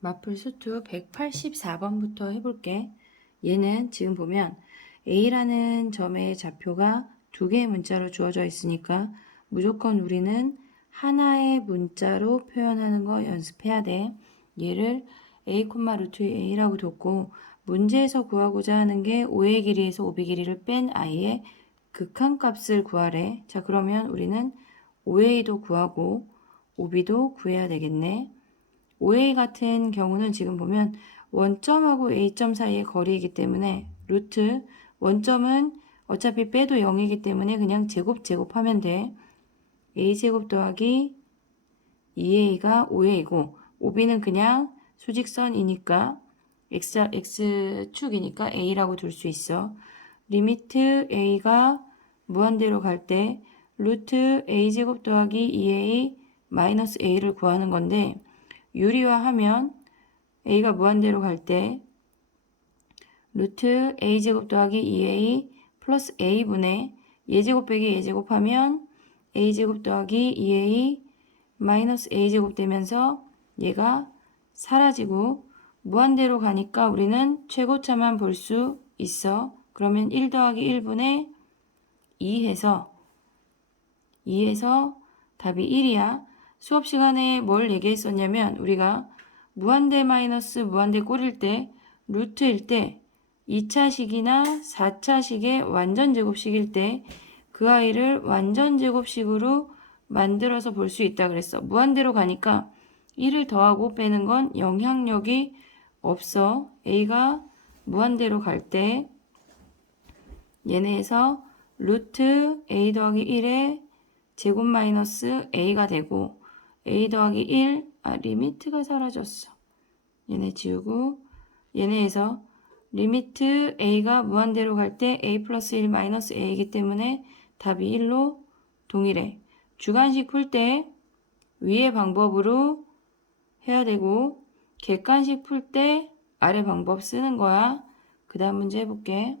마플수투 184번부터 해볼게. 얘는 지금 보면 A라는 점의 좌표가 두 개의 문자로 주어져 있으니까 무조건 우리는 하나의 문자로 표현하는 거 연습해야 돼. 얘를 A, 루트 A라고 뒀고 문제에서 구하고자 하는 게 5의 길이에서 5의 길이를 뺀 I의 극한값을 구하래. 자, 그러면 우리는 5A도 구하고 5B도 구해야 되겠네. OA 같은 경우는 지금 보면 원점하고 A점 사이의 거리이기 때문에 루트 원점은 어차피 빼도 0이기 때문에 그냥 제곱하면 돼. A제곱 더하기 2A가 5A고 5B는 그냥 수직선이니까 X축이니까 A라고 둘 수 있어. 리미트 A가 무한대로 갈 때 루트 A제곱 더하기 2A 마이너스 A를 구하는 건데 유리화하면 a가 무한대로 갈 때 루트 a제곱 더하기 2a 플러스 a분의 예제곱 빼기 예제곱 하면 a제곱 더하기 2a 마이너스 a제곱 되면서 얘가 사라지고 무한대로 가니까 우리는 최고차만 볼 수 있어. 그러면 1 더하기 1분의 2 해서 답이 1이야. 수업 시간에 뭘 얘기했었냐면 우리가 무한대 마이너스 무한대 꼴일 때 루트일 때 2차식이나 4차식의 완전 제곱식일 때 그 아이를 완전 제곱식으로 만들어서 볼 수 있다 그랬어. 무한대로 가니까 1을 더하고 빼는 건 영향력이 없어. A가 무한대로 갈 때 얘네에서 루트 A 더하기 1의 제곱 마이너스 A가 되고 A 더하기 1, 리미트가 사라졌어. 얘네 지우고 얘네에서 리미트 A가 무한대로 갈 때 A 플러스 1 마이너스 A이기 때문에 답이 1로 동일해. 주관식 풀 때 위의 방법으로 해야 되고 객관식 풀 때 아래 방법 쓰는 거야. 그 다음 문제 해볼게.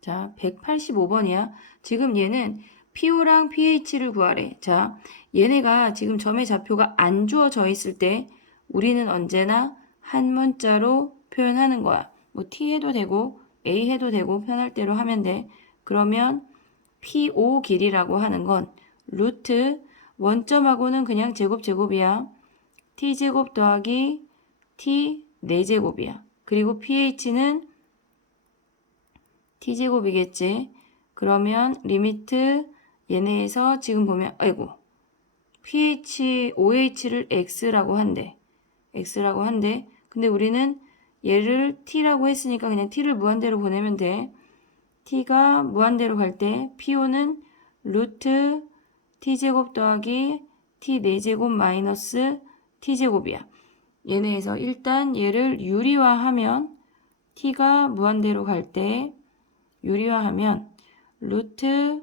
자, 185번이야. 지금 얘는 PO랑 pH를 구하래. 자, 얘네가 지금 점의 좌표가 안 주어져 있을 때 우리는 언제나 한 문자로 표현하는 거야. 뭐 T 해도 되고 A 해도 되고 편할 대로 하면 돼. 그러면 PO 길이라고 하는 건 루트 원점하고는 그냥 제곱이야. T제곱 더하기 T 4제곱이야. 그리고 pH는 T제곱이겠지. 그러면 리미트 얘네에서 지금 보면 pH, OH를 X라고 한대. 근데 우리는 얘를 T라고 했으니까 그냥 T를 무한대로 보내면 돼. T가 무한대로 갈 때 PO는 루트 T제곱 더하기 T 4제곱 마이너스 T제곱이야. 얘네에서 일단 얘를 유리화하면 T가 무한대로 갈 때 유리화하면 루트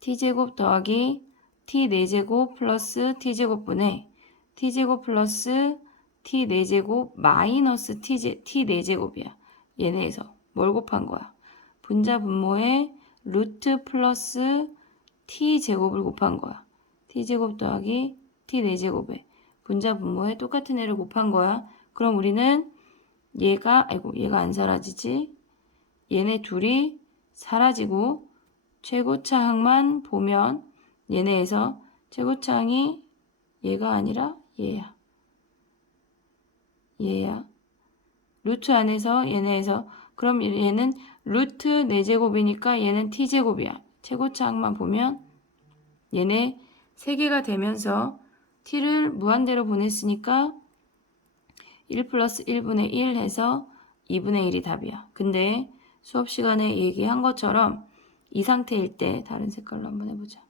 t제곱 더하기 t 4제곱 플러스 t제곱분의 t제곱 플러스 t 4제곱 마이너스 t 4제곱이야. 얘네에서 뭘 곱한 거야? 분자 분모에 루트 플러스 t제곱을 곱한 거야. t제곱 더하기 t 4제곱에 분자 분모에 똑같은 애를 곱한 거야. 그럼 우리는 얘가 안 사라지지? 얘네 둘이 사라지고 최고차항만 보면 얘네에서 최고차항이 얘가 아니라 얘야. 루트 안에서 얘네에서 그럼 얘는 루트 4제곱이니까 얘는 t제곱이야. 최고차항만 보면 얘네 3개가 되면서 t를 무한대로 보냈으니까 1 플러스 1분의 1 해서 2분의 1이 답이야. 근데 수업 시간에 얘기한 것처럼 이 상태일 때 다른 색깔로 한번 해보자.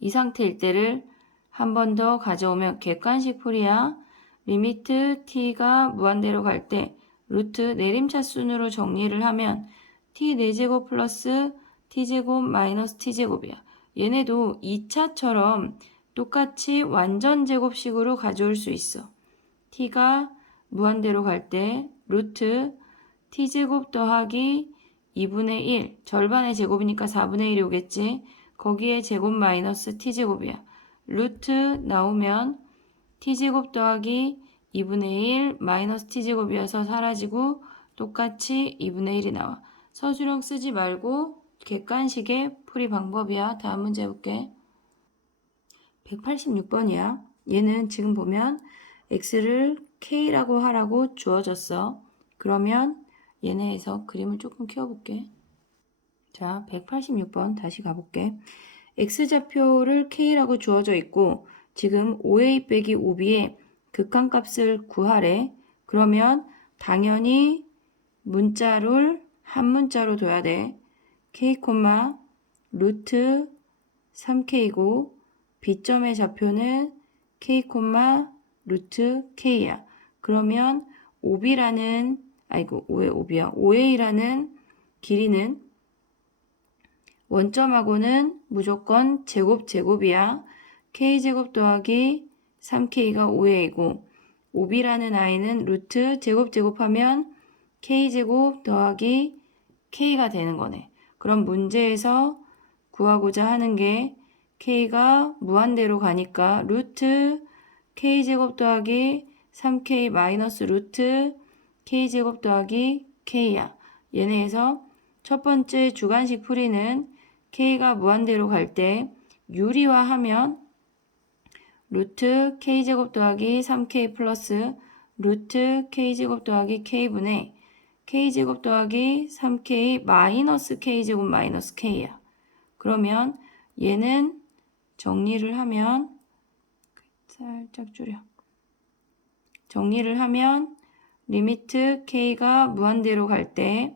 이 상태일 때를 한 번 더 가져오면 객관식 풀이야. 리미트 t가 무한대로 갈 때 루트 내림차순으로 정리를 하면 t 4제곱 플러스 t제곱 마이너스 t제곱이야. 얘네도 2차처럼 똑같이 완전 제곱식으로 가져올 수 있어. t가 무한대로 갈 때 루트 t제곱 더하기 2분의 1, 절반의 제곱이니까 4분의 1이 오겠지. 거기에 제곱 마이너스 t제곱이야. 루트 나오면 t제곱 더하기 2분의 1 마이너스 t제곱이어서 사라지고 똑같이 2분의 1이 나와. 서술형 쓰지 말고 객관식의 풀이 방법이야. 다음 문제 볼게. 186번이야. 얘는 지금 보면 x를 k라고 하라고 주어졌어. 그러면 얘네에서 그림을 조금 키워볼게. 자, 186번 다시 가볼게. x좌표를 k라고 주어져 있고 지금 5a 빼기 5b의 극한값을 구하래. 그러면 당연히 문자를 한 문자로 둬야 돼. k, 루트 3k고 b점의 좌표는 k, 루트 k야. 그러면 5b라는 왜 5b야? 5a라는 길이는 원점하고는 무조건 제곱이야. k제곱 더하기 3k가 5a이고 5b라는 i는 루트 제곱하면 k제곱 더하기 k가 되는 거네. 그럼 문제에서 구하고자 하는 게 k가 무한대로 가니까 루트 k제곱 더하기 3k 마이너스 루트 k제곱 더하기 k야. 얘네에서 첫 번째 주관식 풀이는 k가 무한대로 갈 때 유리화하면 루트 k제곱 더하기 3k 플러스 루트 k제곱 더하기 k분의 k제곱 더하기 3k 마이너스 k제곱 마이너스 k야. 그러면 얘는 정리를 하면 살짝 줄여. 정리를 하면 리미트 k가 무한대로 갈 때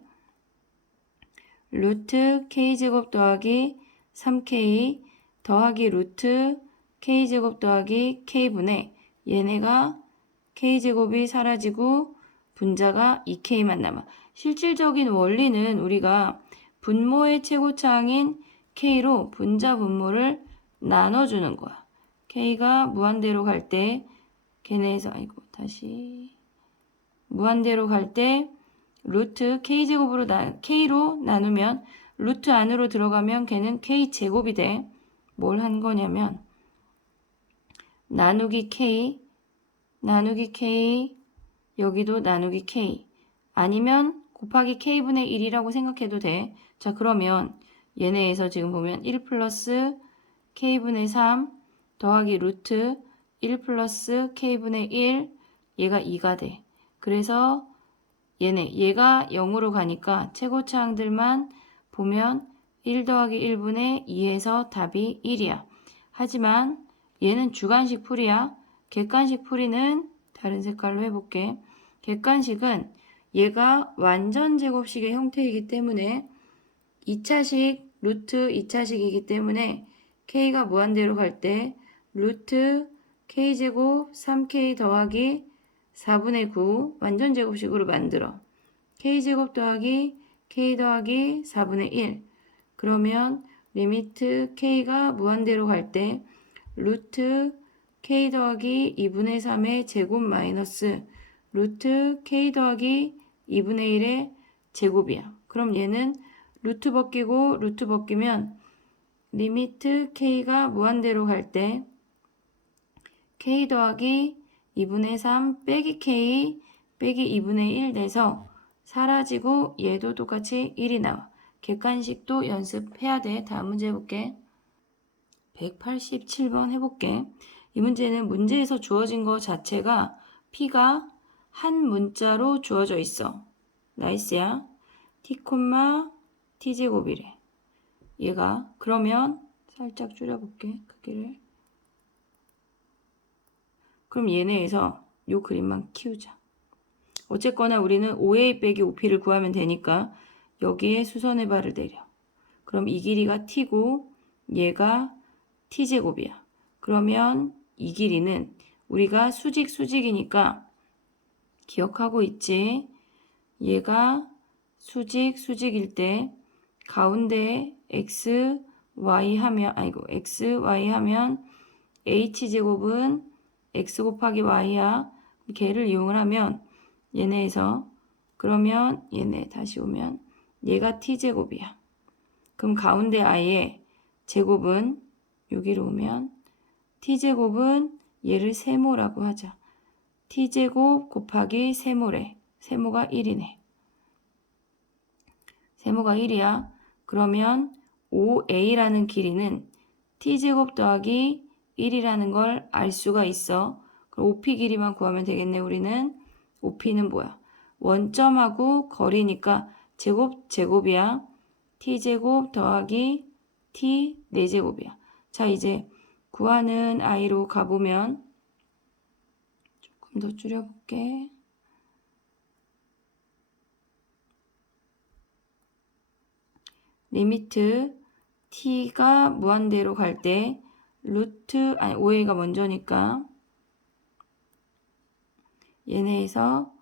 루트 k제곱 더하기 3k 더하기 루트 k제곱 더하기 k분의 얘네가 k제곱이 사라지고 분자가 2k만 남아. 실질적인 원리는 우리가 분모의 최고차항인 k로 분자 분모를 나눠주는 거야. k가 무한대로 갈 때 걔네에서 무한대로 갈 때 루트 k제곱으로 k로 나누면 루트 안으로 들어가면 걔는 k제곱이 돼. 뭘 한 거냐면 나누기 k 여기도 나누기 k 아니면 곱하기 k분의 1이라고 생각해도 돼. 자, 그러면 얘네에서 지금 보면 1 플러스 k분의 3 더하기 루트 1 플러스 k분의 1 얘가 2가 돼. 그래서 얘가 0으로 가니까 최고차항들만 보면 1 더하기 1분의 2에서 답이 1이야. 하지만 얘는 주관식 풀이야. 객관식 풀이는 다른 색깔로 해볼게. 객관식은 얘가 완전 제곱식의 형태이기 때문에 2차식 루트 2차식이기 때문에 k가 무한대로 갈 때 루트 k제곱 3k 더하기 4분의 9 완전 제곱식으로 만들어. k제곱 더하기 k 더하기 4분의 1 그러면 리미트 k가 무한대로 갈 때 루트 k 더하기 2분의 3의 제곱 마이너스 루트 k 더하기 2분의 1의 제곱이야. 그럼 얘는 루트 벗기고 루트 벗기면 리미트 k가 무한대로 갈 때 k 더하기 2분의 3 빼기 k 빼기 2분의 1 돼서 사라지고 얘도 똑같이 1이 나와. 객관식도 연습해야 돼. 다음 문제 해볼게. 187번 해볼게. 이 문제는 문제에서 주어진 거 자체가 p가 한 문자로 주어져 있어. 나이스야. t, t제곱이래. 얘가 그러면 살짝 줄여볼게. 크기를. 그럼 얘네에서 요 그림만 키우자. 어쨌거나 우리는 5a 빼기 5p를 구하면 되니까 여기에 수선의 발을 내려. 그럼 이 길이가 t고 얘가 t제곱이야. 그러면 이 길이는 우리가 수직이니까 기억하고 있지. 얘가 수직일 때 가운데 x, y 하면 h제곱은 x 곱하기 y야. 걔를 이용을 하면 얘네에서 그러면 얘네 다시 오면 얘가 t제곱이야. 그럼 가운데 i의 제곱은 여기로 오면 t제곱은 얘를 세모라고 하자. t제곱 곱하기 세모래. 세모가 1이네. 세모가 1이야. 그러면 5a라는 길이는 t제곱 더하기 1이라는 걸 알 수가 있어. 그럼 5p 길이만 구하면 되겠네. 우리는 5p는 뭐야? 원점하고 거리니까 제곱이야. t제곱 더하기 t 4제곱이야. 자, 이제 구하는 i로 가보면 조금 더 줄여볼게. 리미트 t가 무한대로 갈 때 루트 5a가 먼저니까 얘네에서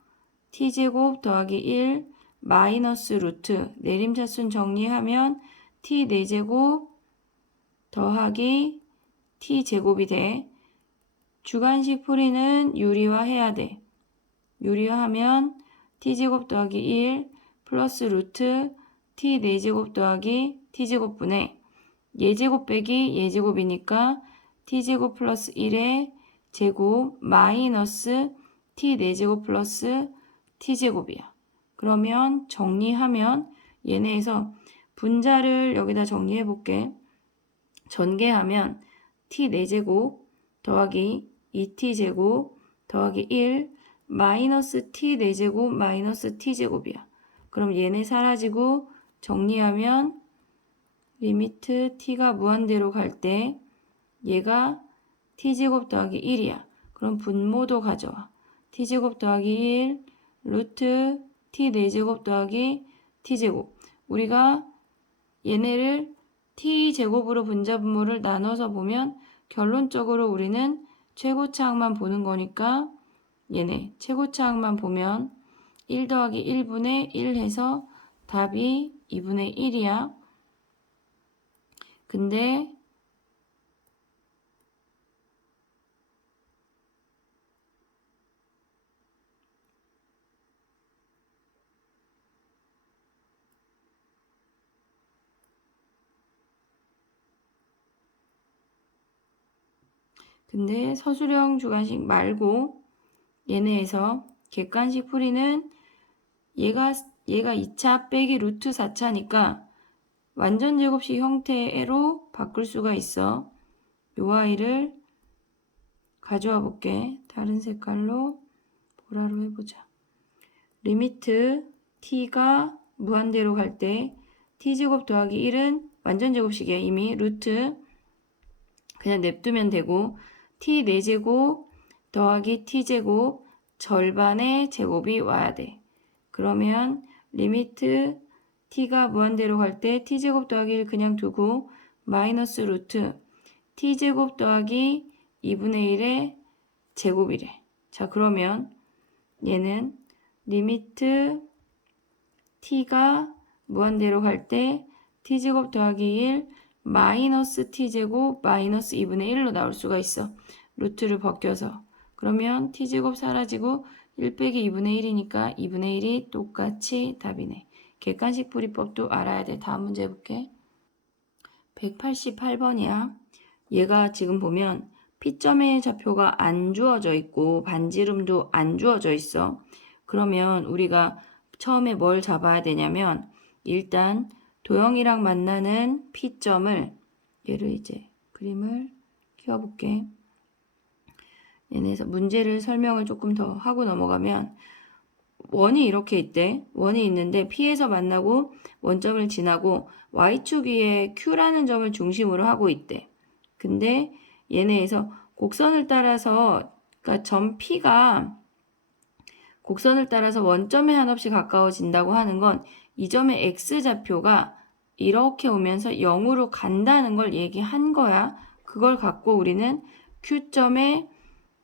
t제곱 더하기 1 마이너스 루트 내림차순 정리하면 t 4제곱 더하기 t제곱이 돼. 주관식 풀이는 유리화해야 돼. 유리화하면 t제곱 더하기 1 플러스 루트 t 4제곱 더하기 t제곱분의 예제곱 빼기 예제곱이니까 t제곱 플러스 1의 제곱 마이너스 t 4제곱 플러스 t제곱이야. 그러면 정리하면 얘네에서 분자를 여기다 정리해 볼게. 전개하면 t 4제곱 더하기 2t제곱 더하기 1 마이너스 t 4제곱 마이너스 t제곱이야. 그럼 얘네 사라지고 정리하면 리미트 t가 무한대로 갈 때 얘가 t제곱 더하기 1이야. 그럼 분모도 가져와. t제곱 더하기 1 루트 t 4제곱 더하기 t제곱. 우리가 얘네를 t제곱으로 분자분모를 나눠서 보면 결론적으로 우리는 최고차항만 보는 거니까 얘네 최고차항만 보면 1 더하기 1분의 1 해서 답이 2분의 1이야. 근데 서술형 주관식 말고 얘네에서 객관식 풀이는 얘가 2차 빼기 루트 4차니까 완전제곱식 형태로 바꿀 수가 있어. 요 아이를 가져와 볼게. 다른 색깔로 보라로 해보자. 리미트 t가 무한대로 갈 때 t제곱 더하기 1은 완전제곱식이야. 이미 루트 그냥 냅두면 되고 t 4제곱 더하기 t제곱 절반의 제곱이 와야 돼. 그러면 리미트 t가 무한대로 갈 때 t제곱 더하기 1 그냥 두고 마이너스 루트 t제곱 더하기 2분의 1의 제곱이래. 자, 그러면 얘는 리미트 t가 무한대로 갈 때 t제곱 더하기 1 마이너스 t제곱 마이너스 2분의 1로 나올 수가 있어. 루트를 벗겨서. 그러면 t제곱 사라지고 1 빼기 2분의 1이니까 2분의 1이 똑같이 답이네. 객관식 풀이법도 알아야 돼. 다음 문제 해볼게. 188번이야. 얘가 지금 보면 P점의 좌표가 안 주어져 있고 반지름도 안 주어져 있어. 그러면 우리가 처음에 뭘 잡아야 되냐면 일단 도형이랑 만나는 P점을 얘를 이제 그림을 키워볼게. 얘네에서 문제를 설명을 조금 더 하고 넘어가면 원이 이렇게 있대. 원이 있는데 P에서 만나고 원점을 지나고 Y축 위에 Q라는 점을 중심으로 하고 있대. 근데 얘네에서 곡선을 따라서 그러니까 점 P가 곡선을 따라서 원점에 한없이 가까워진다고 하는 건 이 점의 X좌표가 이렇게 오면서 0으로 간다는 걸 얘기한 거야. 그걸 갖고 우리는 Q점의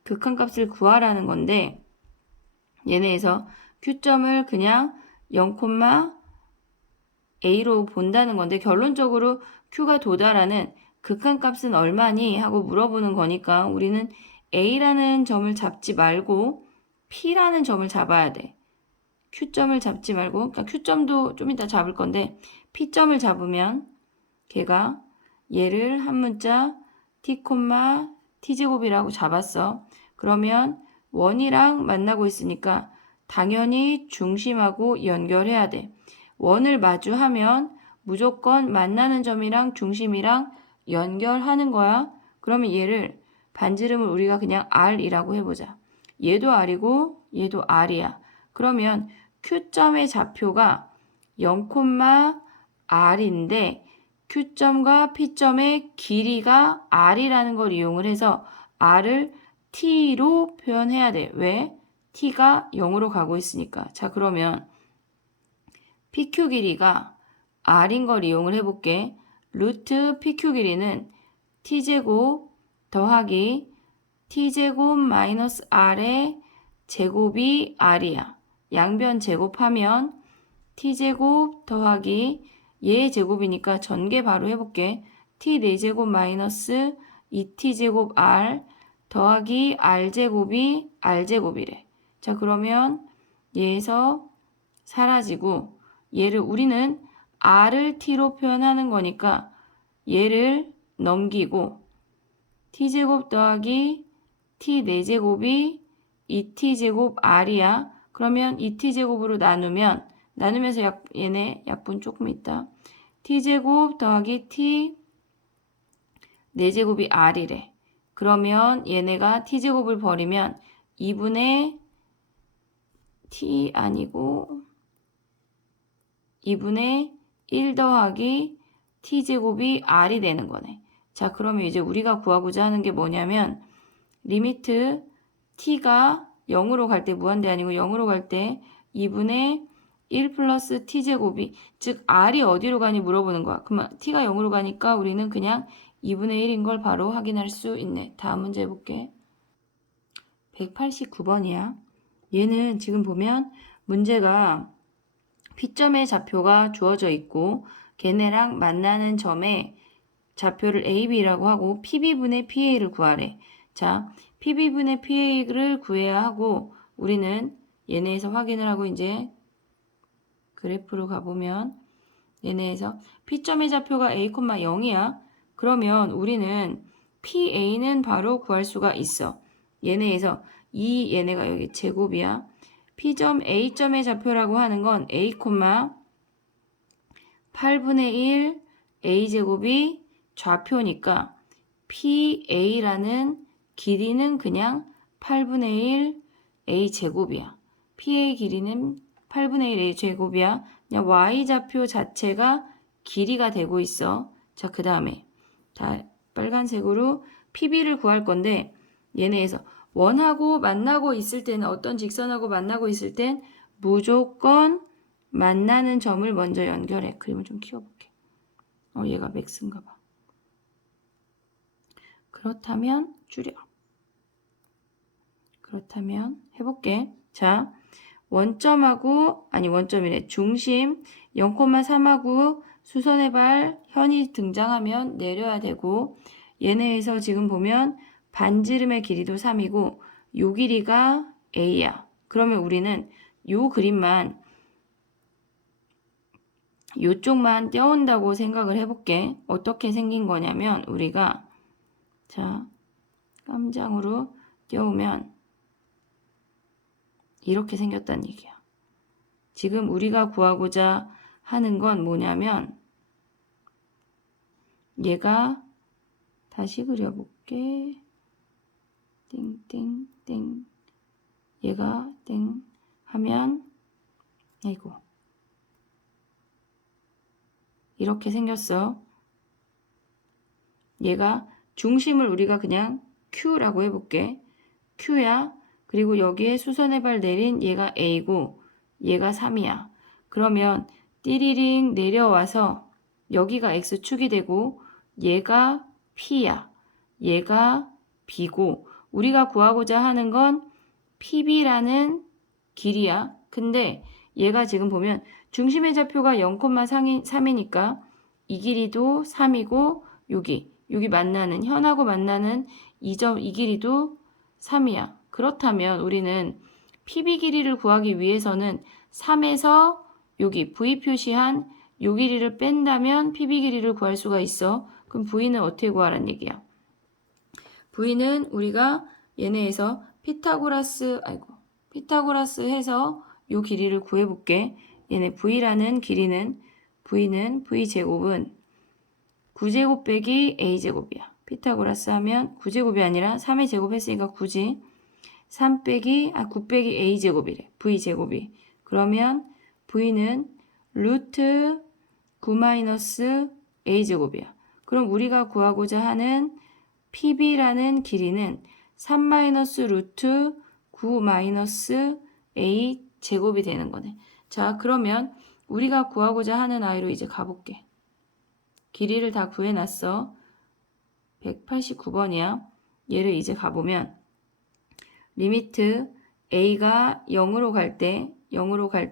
극한값을 구하라는 건데 얘네에서 Q점을 그냥 0,A로 본다는 건데 결론적으로 Q가 도달하는 극한값은 얼마니? 하고 물어보는 거니까 우리는 A라는 점을 잡지 말고 P라는 점을 잡아야 돼. Q점을 잡지 말고, 그러니까 Q점도 좀 이따 잡을 건데 P점을 잡으면 걔가 얘를 한 문자 T, t제곱이라고 잡았어. 그러면 원이랑 만나고 있으니까 당연히 중심하고 연결해야 돼. 원을 마주하면 무조건 만나는 점이랑 중심이랑 연결하는 거야. 그러면 얘를 반지름을 우리가 그냥 R이라고 해보자. 얘도 R이고 얘도 R이야. 그러면 Q점의 좌표가 0,R인데 Q점과 P점의 길이가 R이라는 걸 이용을 해서 R을 T로 표현해야 돼. 왜? T가 0으로 가고 있으니까. 자, 그러면 PQ 길이가 R인 걸 이용을 해볼게. 루트 PQ 길이는 T제곱 더하기 T제곱 마이너스 R의 제곱이 R이야. 양변 제곱하면 T제곱 더하기 얘 제곱이니까 전개 바로 해볼게. T 4제곱 마이너스 2T제곱 R 더하기 R제곱이 R제곱이래. 자, 그러면 얘에서 사라지고 얘를 우리는 R을 T로 표현하는 거니까 얘를 넘기고 T제곱 더하기 T 4제곱이 2T제곱 R이야. 그러면 2T제곱으로 나누면서 얘네 약분 조금 있다. T제곱 더하기 T 4제곱이 R이래. 그러면 얘네가 T제곱을 버리면 2분의 T 아니고 2분의 1 더하기 T제곱이 R이 되는 거네. 자, 그러면 이제 우리가 구하고자 하는 게 뭐냐면 리미트 T가 0으로 갈 때 무한대아니고 0으로 갈 때 2분의 1 플러스 T제곱이 즉 R이 어디로 가니 물어보는 거야. 그러면 T가 0으로 가니까 우리는 그냥 2분의 1인 걸 바로 확인할 수 있네. 다음 문제 해볼게. 189번이야. 얘는 지금 보면 문제가 P점의 좌표가 주어져 있고 걔네랑 만나는 점에 좌표를 AB라고 하고 PB분의 PA를 구하래. 자, PB분의 PA를 구해야 하고 우리는 얘네에서 확인을 하고 이제 그래프로 가보면 얘네에서 P점의 좌표가 A, 0이야. 그러면 우리는 PA는 바로 구할 수가 있어. 얘네에서 얘네가 여기 제곱이야. P점 A점의 좌표라고 하는 건 A, 8분의 1 A제곱이 좌표니까 PA라는 길이는 그냥 8분의 1 A제곱이야. PA 길이는 8분의 1 A제곱이야. 그냥 Y좌표 자체가 길이가 되고 있어. 자, 그 다음에 빨간색으로 PB를 구할 건데 얘네에서 원하고 만나고 있을 때는 어떤 직선하고 만나고 있을 땐 무조건 만나는 점을 먼저 연결해. 그림을 좀 키워볼게. 얘가 맥스인가 봐. 그렇다면 줄여. 그렇다면 해볼게. 자, 원점이래. 중심 0,3하고 수선의 발 현이 등장하면 내려야 되고 얘네에서 지금 보면 반지름의 길이도 3이고 요 길이가 A야. 그러면 우리는 요 그림만 요쪽만 떼어온다고 생각을 해볼게. 어떻게 생긴 거냐면 우리가 자 깜장으로 떼우면 이렇게 생겼다는 얘기야. 지금 우리가 구하고자 하는 건 뭐냐면 얘가 다시 그려볼게. 땡땡땡 얘가 땡 하면 아이고 이렇게 생겼어. 얘가 중심을 우리가 그냥 Q라고 해볼게. Q야. 그리고 여기에 수선의 발 내린 얘가 A고 얘가 3이야. 그러면 띠리링 내려와서 여기가 X축이 되고 얘가 P야. 얘가 B고 우리가 구하고자 하는 건 PB라는 길이야. 근데 얘가 지금 보면 중심의 좌표가 0,3이니까 이 길이도 3이고 여기 만나는 현하고 만나는 이 길이도 3이야. 그렇다면 우리는 PB 길이를 구하기 위해서는 3에서 여기 V 표시한 요 길이를 뺀다면 PB 길이를 구할 수가 있어. 그럼 V는 어떻게 구하라는 얘기야? V는 우리가 얘네에서 피타고라스 해서 요 길이를 구해볼게. 얘네 V라는 길이는 V는 V제곱은 9제곱 빼기 A제곱이야. 피타고라스 하면 9제곱이 아니라 3의 제곱 했으니까 9지. 9 빼기 A제곱이래. V제곱이. 그러면 V는 루트 9 마이너스 A제곱이야. 그럼 우리가 구하고자 하는 PB라는 길이는 3 마이너스 루트 9 마이너스 A 제곱이 되는 거네. 자, 그러면 우리가 구하고자 하는 아이로 이제 가볼게. 길이를 다 구해놨어. 189번이야. 얘를 이제 가보면 리미트 A가 0으로 갈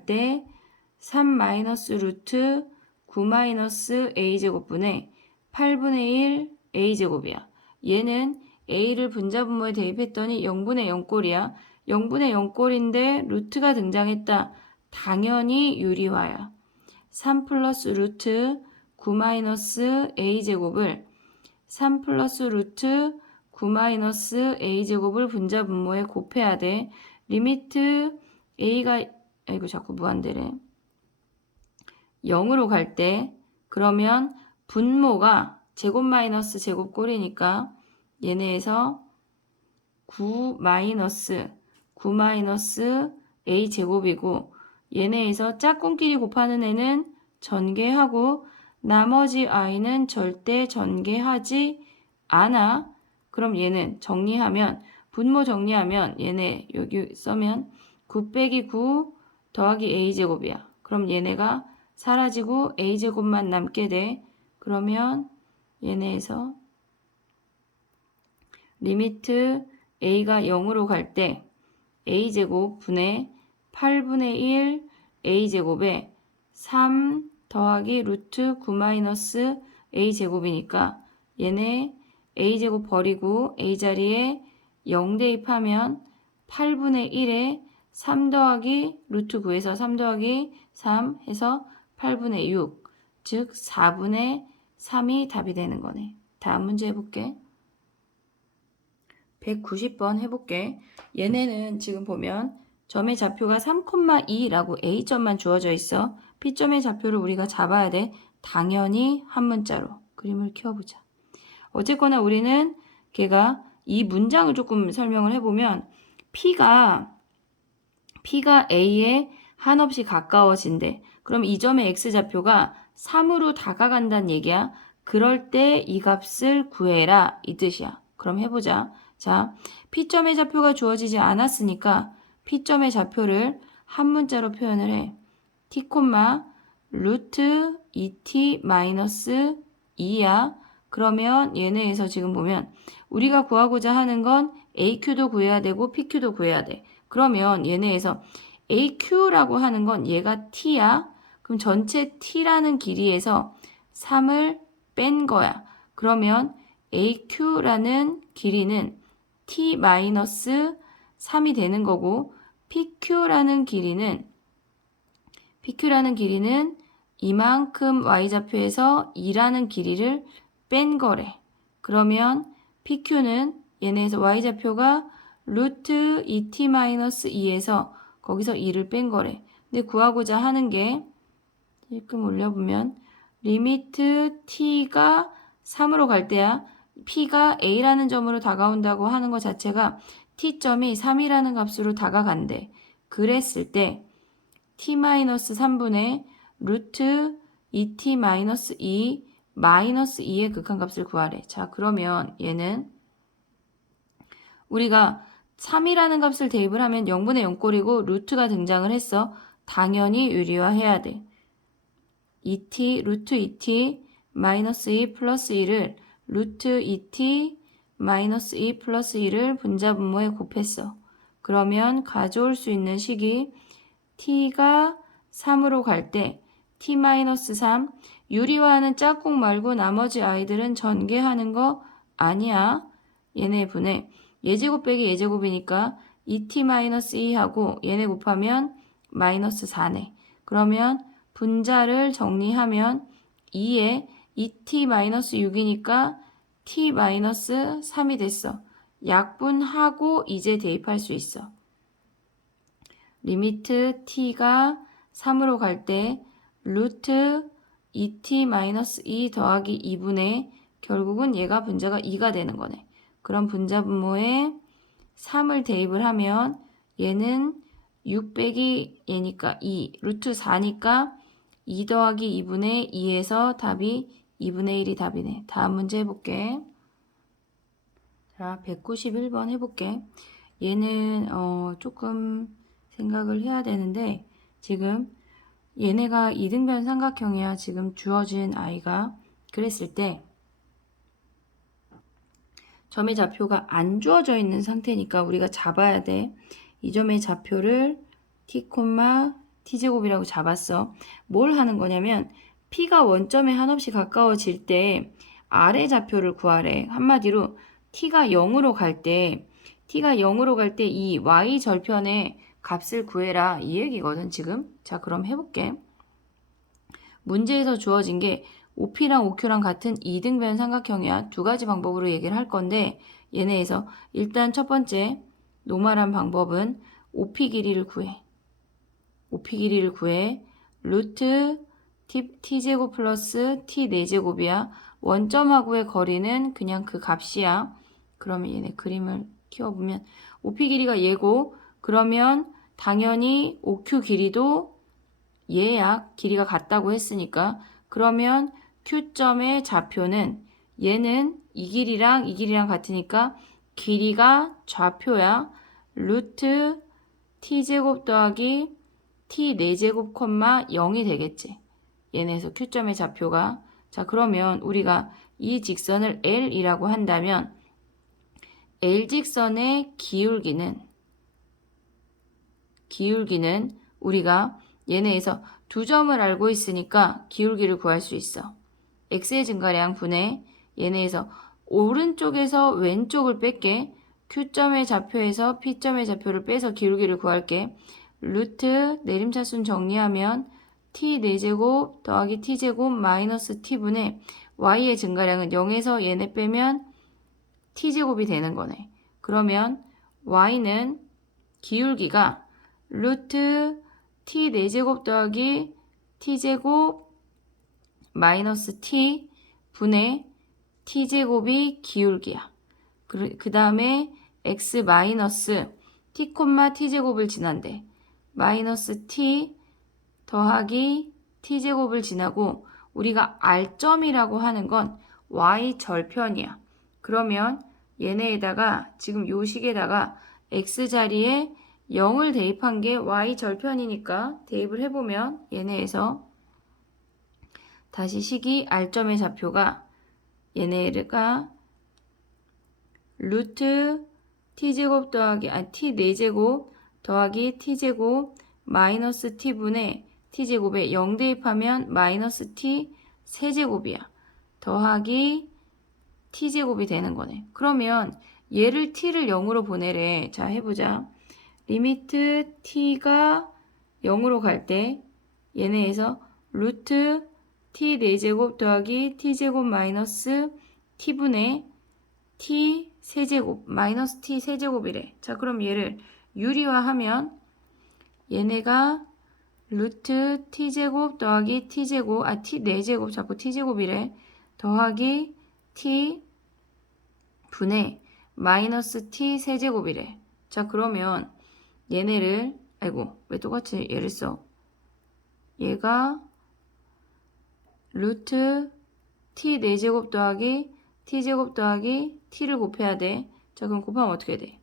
때 3 마이너스 루트 9 마이너스 A제곱분의 8분의 1 A제곱이야. 얘는 A를 분자분모에 대입했더니 0분의 0꼴이야. 0분의 0꼴인데 루트가 등장했다. 당연히 유리화야. 3 플러스 루트 9 마이너스 A제곱을 3 플러스 루트 9 마이너스 A제곱을 분자분모에 곱해야 돼. 리미트 A가 아이고 자꾸 무한대래. 0으로 갈 때 그러면 분모가 제곱 마이너스 제곱 꼴이니까 얘네에서 9 마이너스 A 제곱이고 얘네에서 짝꿍끼리 곱하는 애는 전개하고 나머지 i는 절대 전개하지 않아. 그럼 얘는 정리하면 분모 정리하면 얘네 여기 써면 9 빼기 9 더하기 A제곱이야. 그럼 얘네가 사라지고 A제곱만 남게 돼. 그러면 얘네에서 리미트 A가 0으로 갈 때 A제곱 분의 8분의 1 A제곱에 3 더하기 루트 9 마이너스 A제곱이니까 얘네 A제곱 버리고 A 자리에 0 대입하면 8분의 1에 3 더하기 루트 9에서 3 더하기 3 해서 8분의 6, 즉 4분의 3이 답이 되는 거네. 다음 문제 해볼게. 190번 해볼게. 얘네는 지금 보면 점의 좌표가 3,2라고 A점만 주어져 있어. P점의 좌표를 우리가 잡아야 돼. 당연히 한 문자로 그림을 키워보자. 어쨌거나 우리는 걔가 이 문장을 조금 설명을 해보면 P가 A에 한없이 가까워진대. 그럼 이 점의 X좌표가 3으로 다가간다는 얘기야. 그럴 때 이 값을 구해라 이 뜻이야. 그럼 해보자. 자, P점의 좌표가 주어지지 않았으니까 P점의 좌표를 한 문자로 표현을 해. T, 루트 2T 마이너스 2야. 그러면 얘네에서 지금 보면 우리가 구하고자 하는 건 AQ도 구해야 되고 PQ도 구해야 돼. 그러면 얘네에서 AQ라고 하는 건 얘가 T야. 그럼 전체 T라는 길이에서 3을 뺀 거야. 그러면 AQ라는 길이는 T-3이 되는 거고 PQ라는 길이는 이만큼 y좌표에서 2라는 길이를 뺀 거래. 그러면 PQ는 얘네에서 y좌표가 루트 2t-2에서 거기서 2를 뺀 거래. 근데 구하고자 하는 게 조금 올려보면 리미트 t가 3으로 갈 때야. p가 a라는 점으로 다가온다고 하는 것 자체가 t점이 3이라는 값으로 다가간대. 그랬을 때 t-3분의 루트 2t-2 마이너스 2의 극한값을 구하래. 자, 그러면 얘는 우리가 3이라는 값을 대입을 하면 0분의 0꼴이고 루트가 등장을 했어. 당연히 유리화해야 돼. 2t, 루트 2t 마이너스 2 플러스 2를 루트 2t 마이너스 2 플러스 2를 분자분모에 곱했어. 그러면 가져올 수 있는 식이 t가 3으로 갈 때 t-3 유리화하는 짝꿍 말고 나머지 아이들은 전개하는 거 아니야. 얘네 분해 예제곱 빼기 예제곱이니까 2t-2하고 얘네 곱하면 마이너스 4네. 그러면 분자를 정리하면 2에 2t-6이니까 t-3이 됐어. 약분하고 이제 대입할 수 있어. 리미트 t가 3으로 갈 때 루트 2t-2 더하기 2분의 결국은 얘가 분자가 2가 되는 거네. 그럼 분자 분모에 3을 대입을 하면 얘는 6 빼기 얘니까 2, 루트 4니까 2 더하기 2분의 2에서 답이 2분의 1이 답이네. 다음 문제 해볼게. 자, 191번 해볼게. 얘는 조금 생각을 해야 되는데 지금 얘네가 이등변 삼각형이야. 지금 주어진 아이가 그랬을 때 점의 좌표가 안 주어져 있는 상태니까 우리가 잡아야 돼. 이 점의 좌표를 t, t제곱이라고 잡았어. 뭘 하는 거냐면 p가 원점에 한없이 가까워질 때 아래 좌표를 구하래. 한마디로 t가 0으로 갈 때 이 y 절편의 값을 구해라. 이 얘기거든 지금. 자, 그럼 해볼게. 문제에서 주어진 게 OP랑 OQ랑 같은 이등변 삼각형이야. 두 가지 방법으로 얘기를 할 건데 얘네에서 일단 첫 번째 노멀한 방법은 OP 길이를 구해. OP 길이를 구해. 루트 t제곱 플러스 t 4제곱이야. 원점하고의 거리는 그냥 그 값이야. 그러면 얘네 그림을 키워보면 OP 길이가 얘고 그러면 당연히 OQ 길이도 얘야. 길이가 같다고 했으니까 그러면 Q점의 좌표는 얘는 이 길이랑 같으니까 길이가 좌표야. 루트 t제곱 더하기 t 4제곱 콤마 0이 되겠지. 얘네에서 Q점의 좌표가. 자, 그러면 우리가 이 직선을 L이라고 한다면 L직선의 기울기는 우리가 얘네에서 두 점을 알고 있으니까 기울기를 구할 수 있어. x의 증가량 분의 얘네에서 오른쪽에서 왼쪽을 뺄게. Q점의 좌표에서 P점의 좌표를 빼서 기울기를 구할게. 루트 내림차순 정리하면 t 4제곱 더하기 t제곱 마이너스 t분의 y의 증가량은 0에서 얘네 빼면 t제곱이 되는 거네. 그러면 y는 기울기가 루트 t 4제곱 더하기 t제곱 마이너스 t 분의 t제곱이 기울기야. 그 다음에 x 마이너스 t, t제곱을 지난대. 마이너스 t 더하기 t제곱을 지나고 우리가 r점이라고 하는 건 y 절편이야. 그러면 얘네에다가 지금 요 식에다가 x자리에 0을 대입한 게 y 절편이니까 대입을 해보면 얘네에서 다시 식이 r점의 좌표가 얘네가 루트 t제곱 더하기 t 4제곱 더하기 t제곱 마이너스 t분의 t제곱에 0 대입하면 마이너스 t 세제곱이야. 더하기 t제곱이 되는 거네. 그러면 얘를 t를 0으로 보내래. 자, 해보자. 리미트 t가 0으로 갈 때 얘네에서 루트 t 4제곱 더하기 t제곱 마이너스 t분의 t 세제곱 마이너스 t 세제곱이래. 자, 그럼 얘를 유리화하면 얘네가 루트 t제곱 더하기 t제곱 t 4제곱 자꾸 t제곱이래. 더하기 t 분의 마이너스 t 세제곱이래. 자, 그러면 얘네를 왜 똑같이 얘를 써? 얘가 루트 t 4제곱 더하기 t제곱 더하기 t를 곱해야 돼. 자, 그럼 곱하면 어떻게 돼?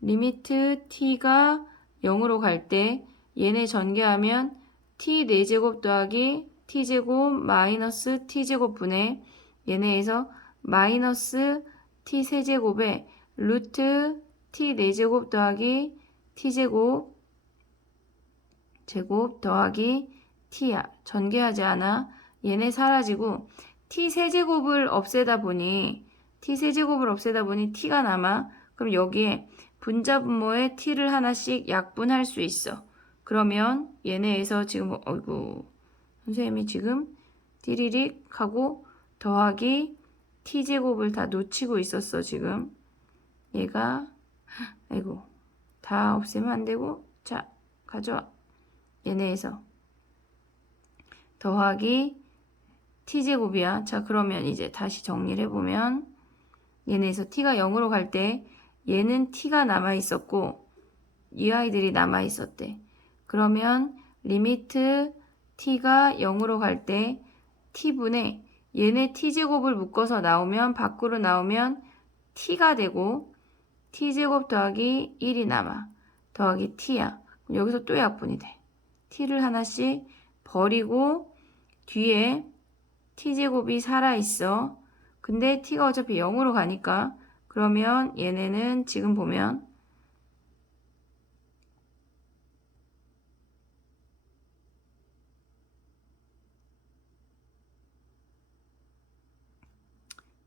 리미트 t가 0으로 갈 때 얘네 전개하면 t 4제곱 더하기 t제곱 마이너스 t제곱 분의 얘네에서 마이너스 t 세제곱에 루트 t 4제곱 더하기 t제곱 더하기 t야. 전개하지 않아. 얘네 사라지고 t 세제곱을 없애다 보니 t가 남아. 그럼 여기에 분자 분모에 t를 하나씩 약분할 수 있어. 그러면 얘네에서 지금 선생님이 지금 띠리릭 하고 더하기 t제곱을 다 놓치고 있었어. 지금 얘가 아이고 다 없애면 안 되고 자 가져와. 얘네에서 더하기 t제곱이야. 자 그러면 이제 다시 정리를 해보면 얘네에서 t가 0으로 갈 때 얘는 t가 남아있었고 이 아이들이 남아있었대. 그러면 리미트 t가 0으로 갈 때 t분의 얘네 t제곱을 묶어서 나오면 밖으로 나오면 t가 되고 t제곱 더하기 1이 남아. 더하기 t야. 여기서 또 약분이 돼. t를 하나씩 버리고 뒤에 t제곱이 살아있어. 근데 t가 어차피 0으로 가니까 그러면 얘네는 지금 보면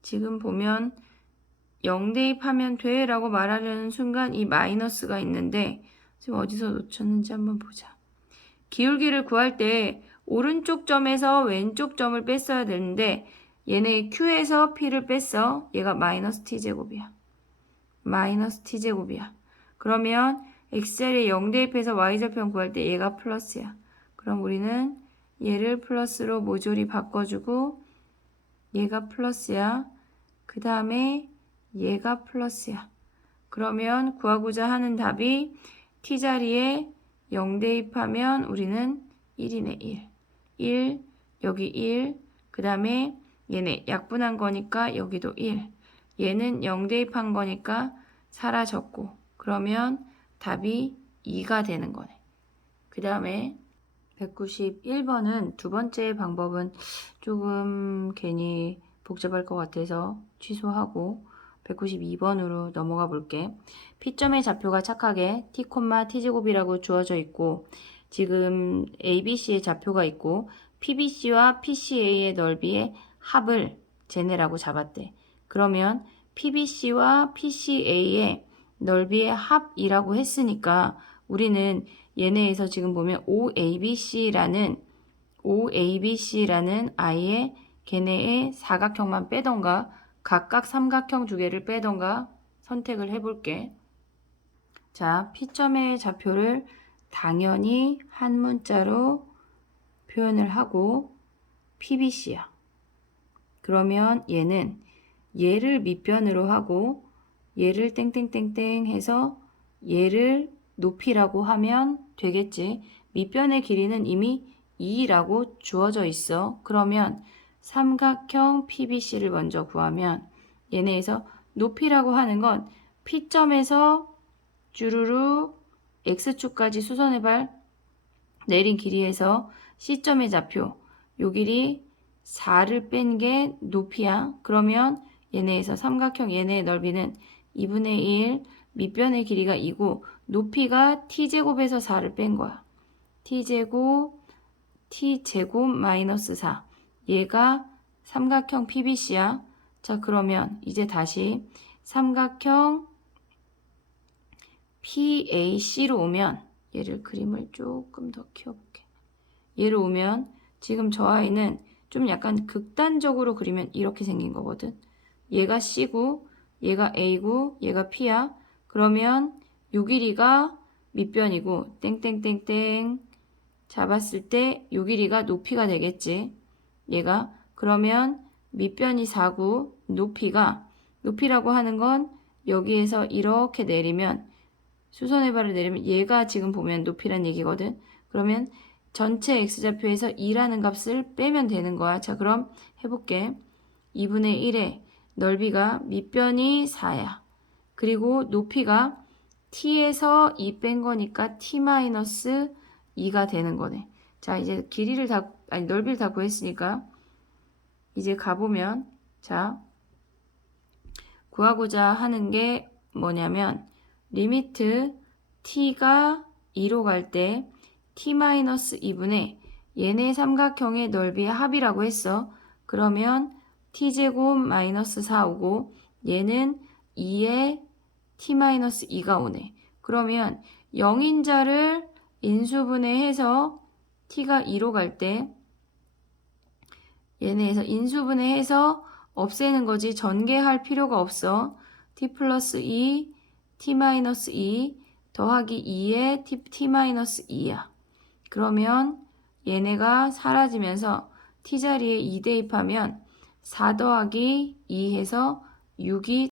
지금 보면 0 대입하면 돼 라고 말하려는 순간 이 마이너스가 있는데 지금 어디서 놓쳤는지 한번 보자. 기울기를 구할 때 오른쪽 점에서 왼쪽 점을 뺐어야 되는데 얘네 Q에서 P를 뺐어. 얘가 마이너스 T제곱이야. 마이너스 T제곱이야. 그러면 X자리에 0 대입해서 Y좌편 구할 때 얘가 플러스야. 그럼 우리는 얘를 플러스로 모조리 바꿔주고 얘가 플러스야. 그 다음에 얘가 플러스야. 그러면 구하고자 하는 답이 T자리에 0 대입하면 우리는 1이네 1. 1 여기 1 그 다음에 얘네 약분한 거니까 여기도 1. 얘는 0 대입한 거니까 사라졌고 그러면 답이 2가 되는 거네. 그 다음에 191번은 두 번째 방법은 조금 괜히 복잡할 것 같아서 취소하고 192번으로 넘어가 볼게. P점의 좌표가 착하게 t, t제곱이라고 주어져 있고 지금 ABC의 좌표가 있고 PBC와 PCA의 넓이의 합을 쟤네라고 잡았대. 그러면 PBC와 PCA의 넓이의 합이라고 했으니까 우리는 얘네에서 지금 보면 OABC라는 아예 걔네의 사각형만 빼던가 각각 삼각형 두 개를 빼던가 선택을 해볼게. 자, P점의 좌표를 당연히 한 문자로 표현을 하고 PBC야. 그러면 얘는 얘를 밑변으로 하고 얘를 땡땡땡땡 해서 얘를 높이라고 하면 되겠지. 밑변의 길이는 이미 2라고 주어져 있어. 그러면 삼각형 PBC를 먼저 구하면 얘네에서 높이라고 하는 건 P점에서 주르르 X축까지 수선의 발 내린 길이에서 C점의 좌표 요 길이 4를 뺀 게 높이야. 그러면 얘네에서 삼각형 얘네의 넓이는 2분의 1 밑변의 길이가 2고 높이가 t제곱에서 4를 뺀 거야. t제곱 마이너스 4 얘가 삼각형 PBC야. 자 그러면 이제 다시 삼각형 PAC로 오면 얘를 그림을 조금 더 키워볼게. 얘로 오면 지금 저 아이는 좀 약간 극단적으로 그리면 이렇게 생긴 거거든. 얘가 C고 얘가 A고 얘가 P야. 그러면 요 길이가 밑변이고 땡땡땡땡 잡았을 때 요 길이가 높이가 되겠지. 얘가 그러면 밑변이 4고 높이라고 하는 건 여기에서 이렇게 내리면 수선의 발을 내리면 얘가 지금 보면 높이란 얘기거든. 그러면 전체 x좌표에서 2라는 값을 빼면 되는 거야. 자 그럼 해볼게. 2분의 1의 넓이가 밑변이 4야. 그리고 높이가 t에서 2 뺀 거니까 t-2가 되는 거네. 자 이제 넓이를 다 구했으니까 이제 가보면 자 구하고자 하는 게 뭐냐면 리미트 t가 2로 갈 때 t-2분의 얘네 삼각형의 넓이의 합이라고 했어. 그러면 t제곱 마이너스 4 오고 얘는 2에 t-2가 오네. 그러면 0인자를 인수분해해서 t가 2로 갈 때 얘네에서 인수분해해서 없애는 거지 전개할 필요가 없어. t 플러스 2, t 마이너스 2 더하기 2에 t 마이너스 2야. 그러면 얘네가 사라지면서 t 자리에 2 대입하면 4 더하기 2 해서 6이